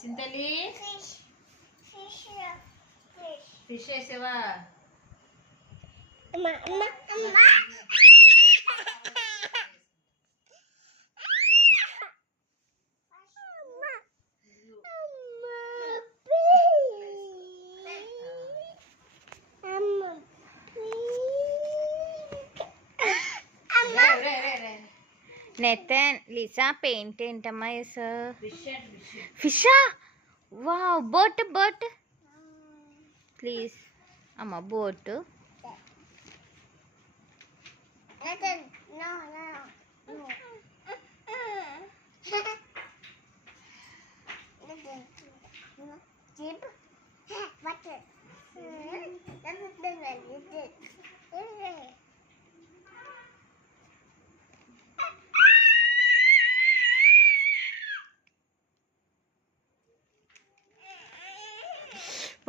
Chintali fish వేసావా? నెతన్ Lisa paint ఏంటమ్మా వేసావు? ఫిషా? వావ్, బోట్ బోట్ ప్లీజ్ అమ్మ, బోట్.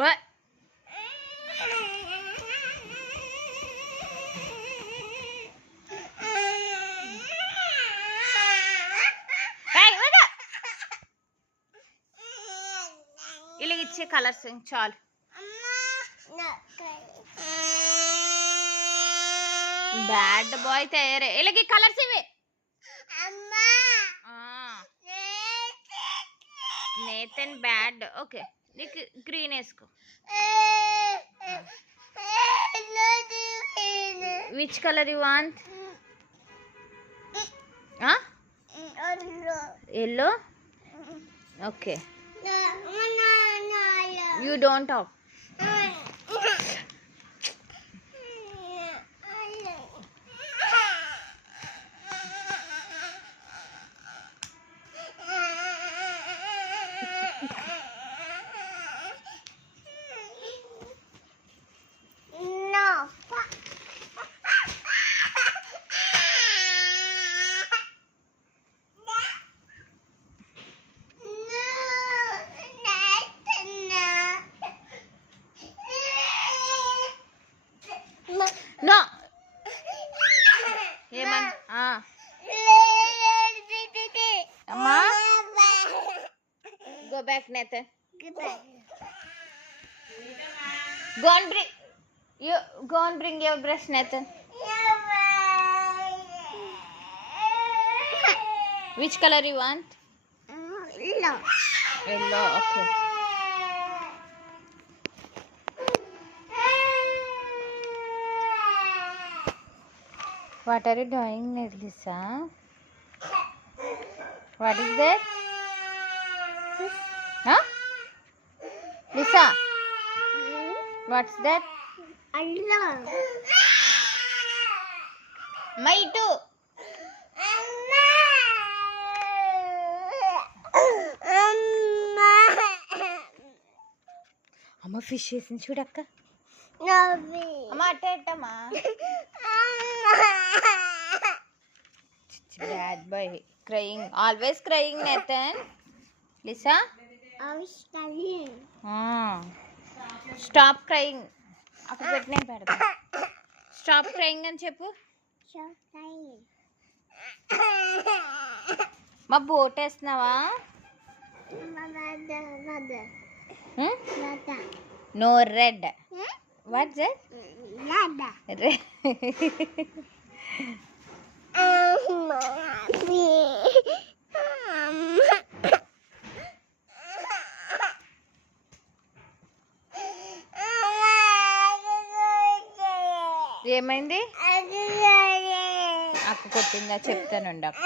What? ఇలాగిచ్చే కలర్స్ చాలు. బ్యాడ్ బాయ్ తయారే. ఇలాగి కలర్స్ ఇవి. Nathan bad. ఓకే, నీకు గ్రీన్ వేసుకో. Which colour you want? Yellow. Okay, you don't talk. No. ఏమన్నా అమ్మా? Go back, Nathan. Go and bring your brush, Nathan. Which color you want? Yellow. Okay. What are you doing, Lisa? What is that? Huh? Lisa? What's that? Allah. My too. అమ్మ fish వేసింది చూడక్క. అమ్మ అట్టమ్మా. Bad boy, crying, always crying, Nathan. Lisa, always crying. Stop crying. అక్కడ పెట్టినే పెడతా. Stop crying అని చెప్పు. Stop crying. మా boat వేస్తున్నావా? No red. What's that? Red. ఏమైంది? అక్క కొట్టిందా? చెప్తానుండి అక్క.